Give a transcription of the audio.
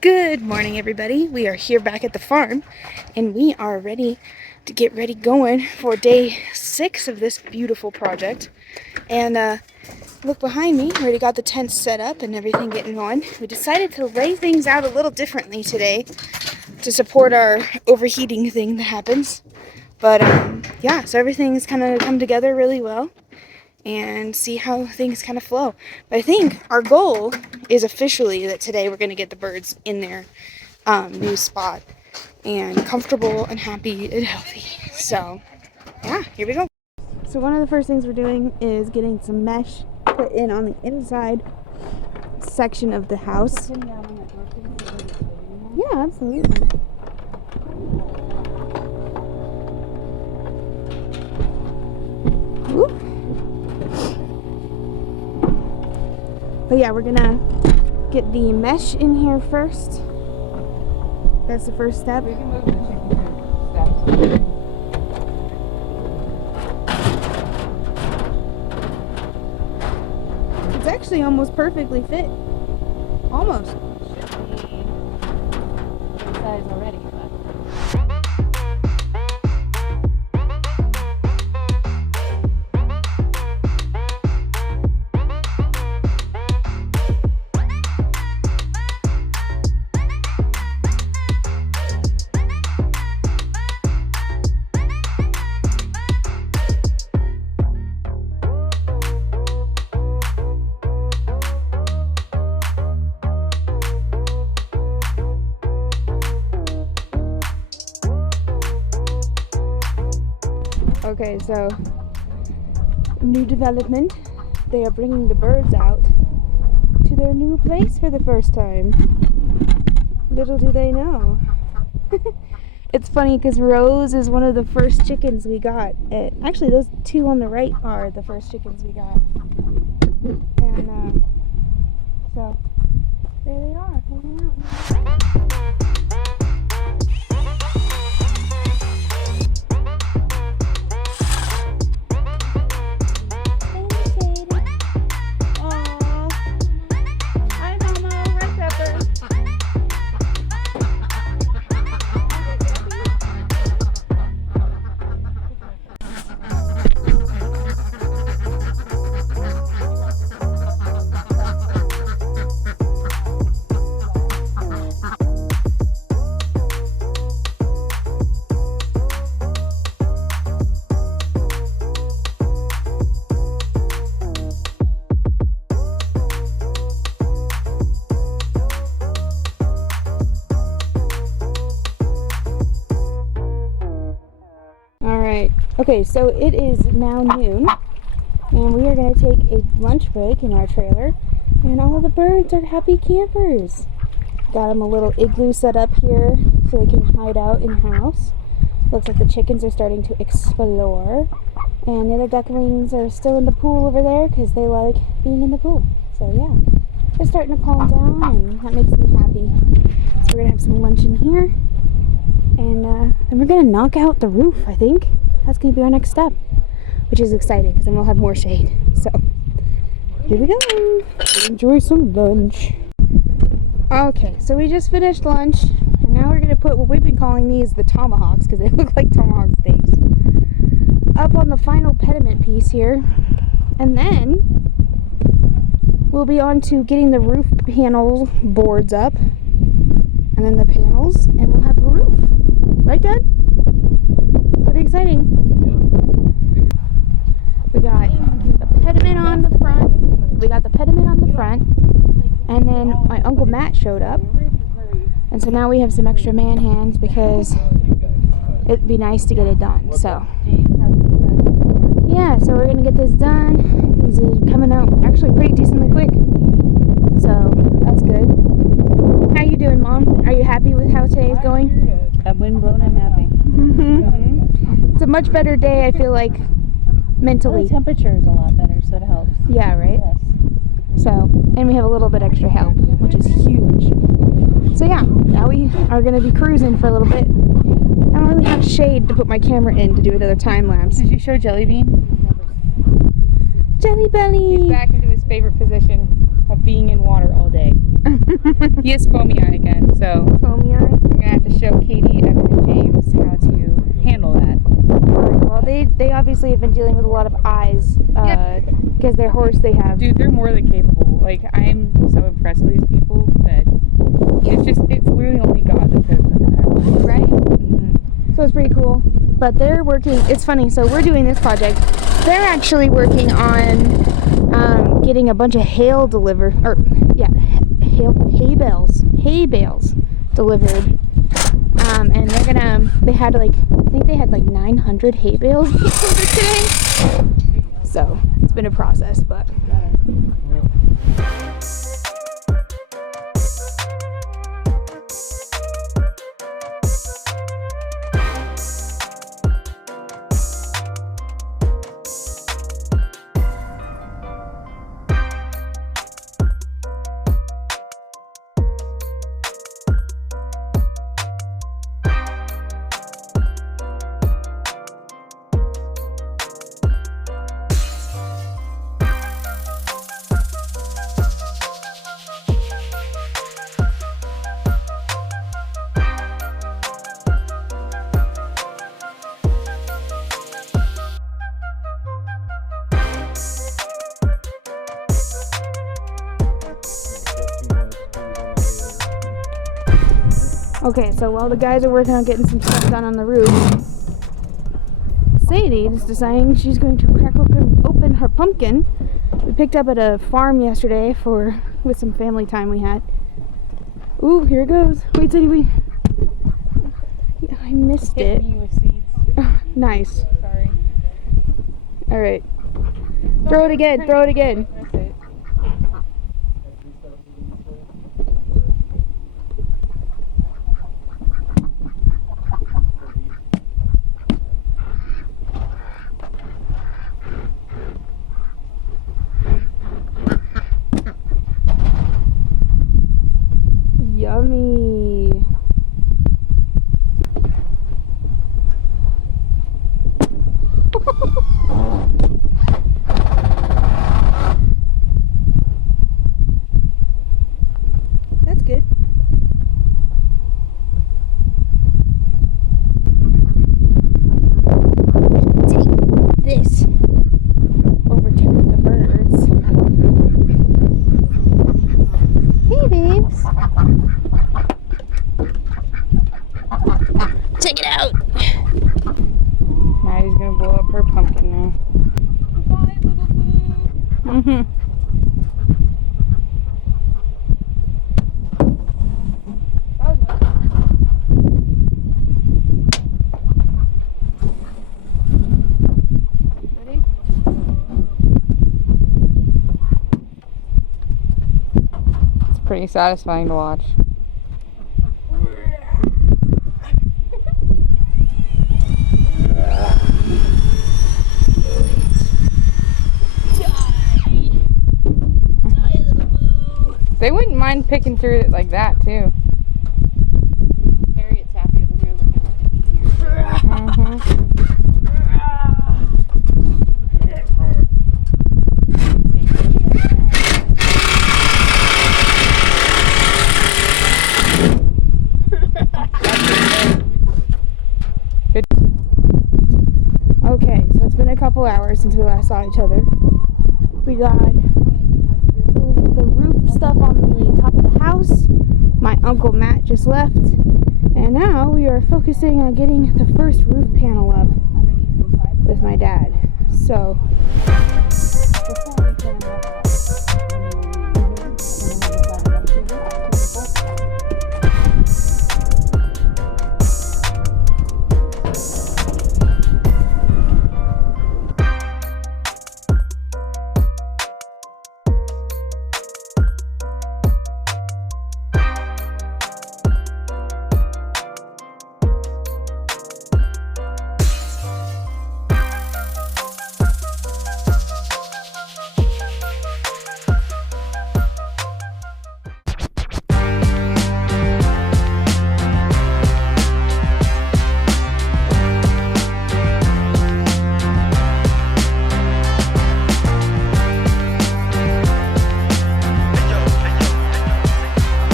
Good morning, everybody. We are here back at the farm, and we are ready to get going for day 6 of this beautiful project. And look behind me, we already got the tents set up and everything getting on. We decided to lay things out a little differently today to support our overheating thing that happens. But yeah, so everything's kind of come together really well, and see how things kind of flow. But I think our goal is officially that today we're going to get the birds in their new spot and comfortable and happy and healthy. So yeah, here we go. So one of the first things we're doing is getting some mesh put in on the inside section of the house. Yeah, absolutely. Whoop. But yeah, we're gonna get the mesh in here first. That's the first step. We can move the chicken steps. It's actually almost perfectly fit. Almost. Should be good size already, but. Okay, so new development. They are bringing the birds out to their new place for the first time. Little do they know. It's funny because Rose is one of the first chickens we got. Actually, those two on the right are the first chickens we got. And so there they are, hanging out. Okay, so it is now noon, and we are going to take a lunch break in our trailer, and all the birds are happy campers. Got them a little igloo set up here so they can hide out in the house. Looks like the chickens are starting to explore, and the other ducklings are still in the pool over there because they like being in the pool. So yeah, they're starting to calm down, and that makes me happy. So we're going to have some lunch in here, and we're going to knock out the roof, I think. That's going to be our next step, which is exciting because then we'll have more shade. So here we go. Enjoy some lunch. Okay, so we just finished lunch, and now we're going to put what we've been calling these the tomahawks because they look like tomahawk steaks up on the final pediment piece here, and then we'll be on to getting the roof panel boards up, and then the panels, and we'll have a roof. Right, Dad? Pretty exciting. We got the pediment on the front. And then my Uncle Matt showed up. And so now we have some extra man hands because it'd be nice to get it done. So yeah, so we're gonna get this done. These are coming out actually pretty decently quick. So that's good. How you doing, Mom? Are you happy with how today's going? I'm windblown, I'm happy. It's a much better day, I feel like, mentally. The temperature is a lot better, so it helps. Yeah, right? Yes. So, and we have a little bit extra help, which is huge. So yeah, now we are going to be cruising for a little bit. I don't really have shade to put my camera in to do another time lapse. Did you show Jellybean? Jelly Belly! He's back into his favorite position of being in water all day. He has foamy eye again, so Foamy eye. I'm gonna have to show Katie, Evan, and James how to handle that. Alright, well, they obviously have been dealing with a lot of eyes because their horse they have. Dude, they're more than capable. Like, I'm so impressed with these people that it's literally only God that could have put them in our life. Right? Mm-hmm. So it's pretty cool. But they're working, it's funny, so we're doing this project. They're actually working on getting a bunch of hay bales delivered. And they had I think they had like 900 hay bales delivered today. So it's been a process, but. Okay, so while the guys are working on getting some stuff done on the roof, Sadie is deciding she's going to crack open her pumpkin. We picked up at a farm yesterday with some family time we had. Ooh, here it goes. Wait, Sadie, wait. Yeah, I missed it. Me with seeds. Nice. Sorry. All right. Throw it again. Throw it again. That's it. Yummy. That's good. Take this over to the birds. Hey, babes. Check it out. Maddie's gonna blow up her pumpkin now. Goodbye, little boo. Mm-hmm. Ready? It's pretty satisfying to watch. They wouldn't mind picking through it like that, too. Harriet's happy over here looking at the ears. Mm-hmm. Good. Okay, so it's been a couple hours since we last saw each other. We got the roof stuff on the top of the house. My Uncle Matt just left. And now we are focusing on getting the first roof panel up with my dad. So